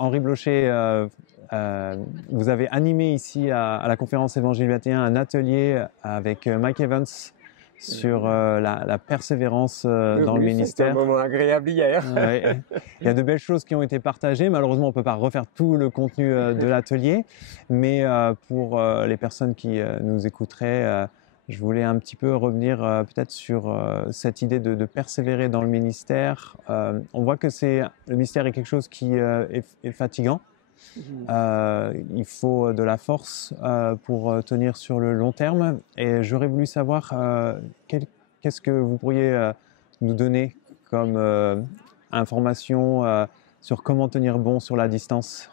Henri Blocher, vous avez animé ici à la conférence Évangile 21 un atelier avec Mike Evans sur la persévérance dans le ministère. C'était un moment agréable hier. Ouais. Il y a de belles choses qui ont été partagées. Malheureusement, on ne peut pas refaire tout le contenu de l'atelier, mais pour les personnes qui nous écouteraient, je voulais un petit peu revenir peut-être sur cette idée de persévérer dans le ministère. On voit que le ministère est quelque chose qui est fatigant. Il faut de la force pour tenir sur le long terme. Et j'aurais voulu savoir qu'est-ce que vous pourriez nous donner comme information sur comment tenir bon sur la distance.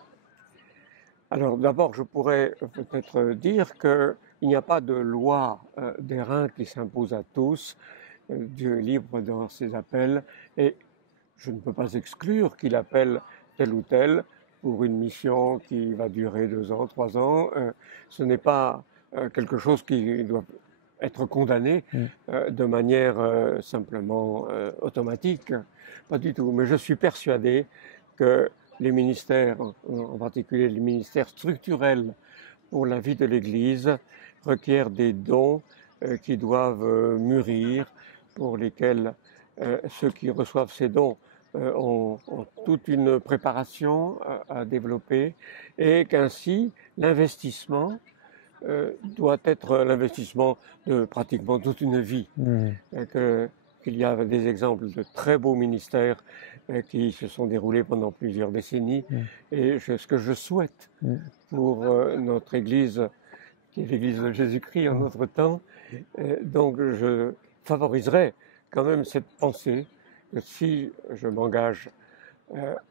Alors d'abord, je pourrais peut-être dire qu'il n'y a pas de loi d'airain qui s'impose à tous. Dieu est libre dans ses appels et je ne peux pas exclure qu'il appelle tel ou tel pour une mission qui va durer 2 ans, 3 ans. Ce n'est pas quelque chose qui doit être condamné de manière simplement automatique. Pas du tout. Mais je suis persuadé que les ministères, en particulier les ministères structurels pour la vie de l'Église, requièrent des dons qui doivent mûrir, pour lesquels ceux qui reçoivent ces dons ont toute une préparation à développer et qu'ainsi l'investissement doit être l'investissement de pratiquement toute une vie. Qu'il y a des exemples de très beaux ministères qui se sont déroulés pendant plusieurs décennies et ce que je souhaite pour notre Église, qui est l'Église de Jésus-Christ en notre temps, donc je favoriserai quand même cette pensée que si je m'engage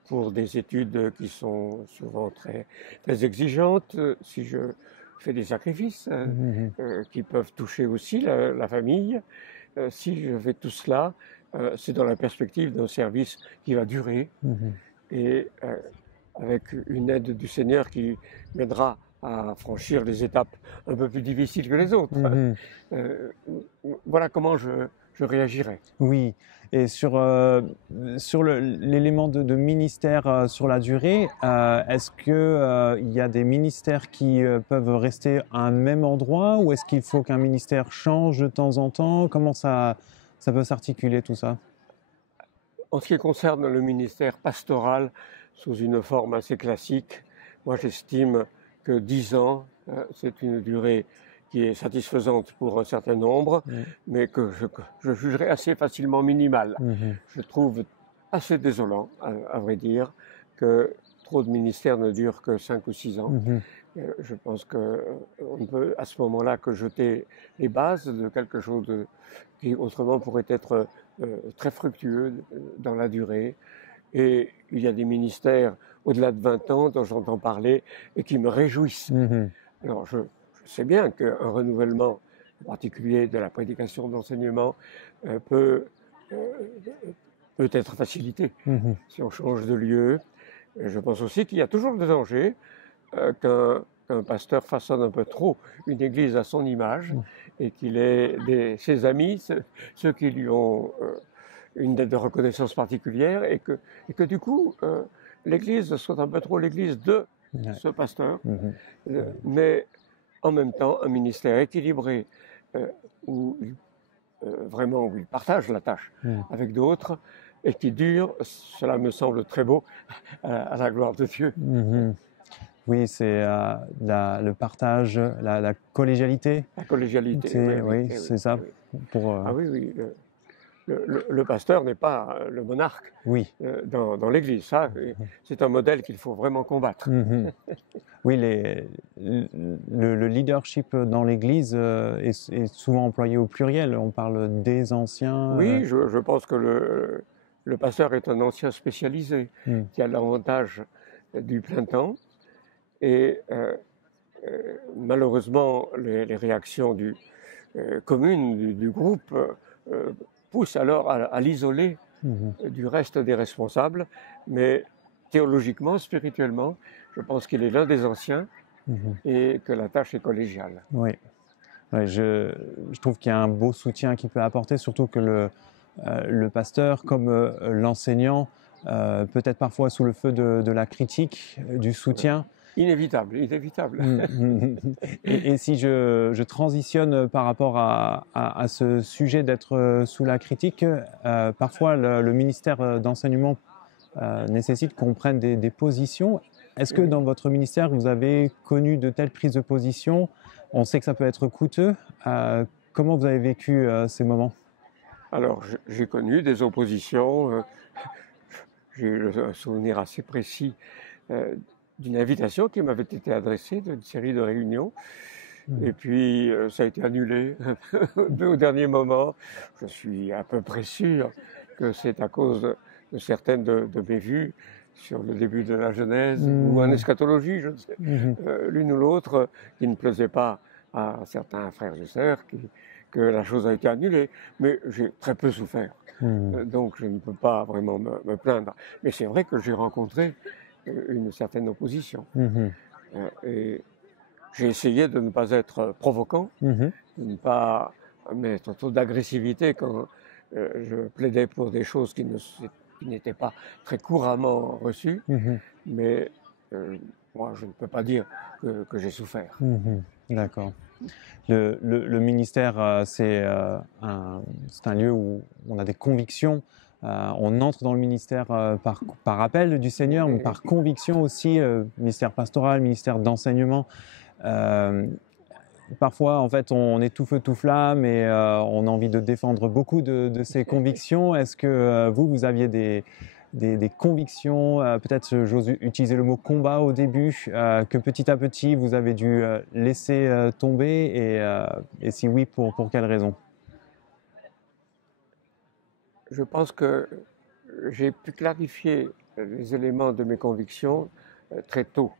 pour des études qui sont souvent très, très exigeantes, si je fais des sacrifices qui peuvent toucher aussi la famille, si je fais tout cela, c'est dans la perspective d'un service qui va durer et avec une aide du Seigneur qui m'aidera à franchir les étapes un peu plus difficiles que les autres. Voilà comment je réagirais. Oui, et sur l'élément de ministère sur la durée, est-ce qu'il y a des ministères qui peuvent rester à un même endroit ou est-ce qu'il faut qu'un ministère change de temps en temps? Comment ça peut s'articuler tout ça? En ce qui concerne le ministère pastoral, sous une forme assez classique, moi j'estime que 10 ans, c'est une durée qui est satisfaisante pour un certain nombre, mais que je jugerais assez facilement minimale. Je trouve assez désolant, à vrai dire, que trop de ministères ne durent que 5 ou 6 ans. Je pense qu'on ne peut à ce moment-là que jeter les bases de quelque chose qui autrement pourrait être très fructueux dans la durée. Et il y a des ministères au-delà de 20 ans dont j'entends parler et qui me réjouissent. Alors je sais bien qu'un renouvellement, en particulier de la prédication, de l'enseignement, peut être facilité si on change de lieu. Et je pense aussi qu'il y a toujours le danger qu'un pasteur façonne un peu trop une église à son image et qu'il ait ses amis, ceux qui lui ont une dette de reconnaissance particulière et que du coup, l'église soit un peu trop l'église de ce pasteur. Mais en même temps, un ministère équilibré où il partage la tâche avec d'autres et qui dure, cela me semble très beau à la gloire de Dieu. Oui, c'est le partage, la collégialité. La collégialité, oui, c'est ça. Ah oui. Le pasteur n'est pas le monarque dans l'Église. Ça, c'est un modèle qu'il faut vraiment combattre. Oui, le leadership dans l'Église est souvent employé au pluriel. On parle des anciens. Oui, je pense que le pasteur est un ancien spécialisé qui a l'avantage du plein temps. Et malheureusement, les réactions communes du groupe poussent alors à l'isoler du reste des responsables. Mais théologiquement, spirituellement, je pense qu'il est l'un des anciens et que la tâche est collégiale. Oui, je trouve qu'il y a un beau soutien qu'il peut apporter, surtout que le pasteur, comme l'enseignant, peut-être parfois sous le feu de la critique, du soutien. Inévitable, inévitable. Et si je transitionne par rapport à ce sujet d'être sous la critique, parfois le ministère d'enseignement nécessite qu'on prenne des positions. Est-ce que dans votre ministère, vous avez connu de telles prises de position? On sait que ça peut être coûteux. Comment vous avez vécu ces moments? Alors, j'ai connu des oppositions. J'ai un souvenir assez précis d'une invitation qui m'avait été adressée d'une série de réunions. Et puis, ça a été annulé au dernier moment. Je suis à peu près sûr que c'est à cause de certaines de mes vues sur le début de la Genèse ou en eschatologie, je ne sais, l'une ou l'autre, qui ne plaisait pas à certains frères et sœurs, que la chose a été annulée. Mais j'ai très peu souffert. Donc, je ne peux pas vraiment me plaindre. Mais c'est vrai que j'ai rencontré une certaine opposition. Et j'ai essayé de ne pas être provocant, de ne pas mettre trop d'agressivité quand je plaidais pour des choses qui n'étaient pas très couramment reçues. Mais moi, je ne peux pas dire que j'ai souffert. D'accord. Le ministère, c'est un lieu où on a des convictions. On entre dans le ministère par appel du Seigneur, mais par conviction aussi, ministère pastoral, ministère d'enseignement. Parfois, en fait, on est tout feu, tout flamme et on a envie de défendre beaucoup de ses convictions. Est-ce que vous aviez des convictions, peut-être j'ose utiliser le mot combat au début, que petit à petit vous avez dû laisser tomber et si oui, pour quelles raisons? Je pense que j'ai pu clarifier les éléments de mes convictions très tôt.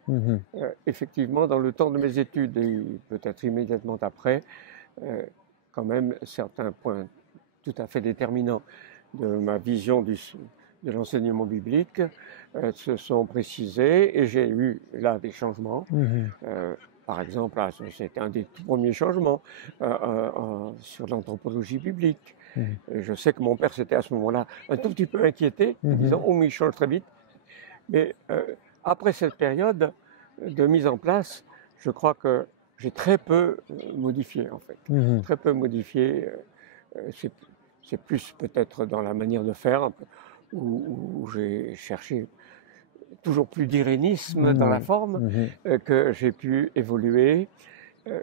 Effectivement, dans le temps de mes études et peut-être immédiatement après, quand même certains points tout à fait déterminants de ma vision de l'enseignement biblique se sont précisés et j'ai eu là des changements. Par exemple, c'était un des tout premiers changements sur l'anthropologie biblique. Je sais que mon père s'était à ce moment-là un tout petit peu inquiété, en disant « Oh, mais il change très vite ». Mais après cette période de mise en place, je crois que j'ai très peu modifié, en fait. Très peu modifié. C'est plus peut-être dans la manière de faire, où j'ai cherché toujours plus d'irénisme dans la forme, que j'ai pu évoluer.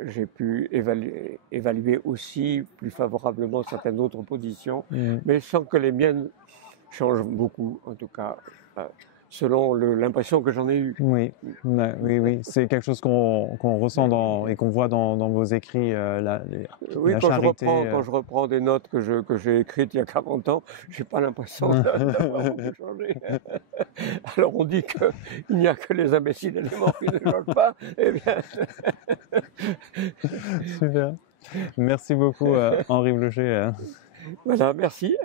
J'ai pu évaluer aussi plus favorablement certaines autres positions, mais sans que les miennes changent beaucoup, en tout cas, selon l'impression que j'en ai eue. Oui, c'est quelque chose qu'on ressent et qu'on voit dans vos écrits, la charité. Quand je reprends des notes que j'ai écrites il y a 40 ans, je n'ai pas l'impression d'avoir beaucoup changé. Alors on dit qu'il n'y a que les imbéciles et les morts qui ne changent pas. Eh bien... Super. Merci beaucoup, Henri Blocher. Voilà, merci.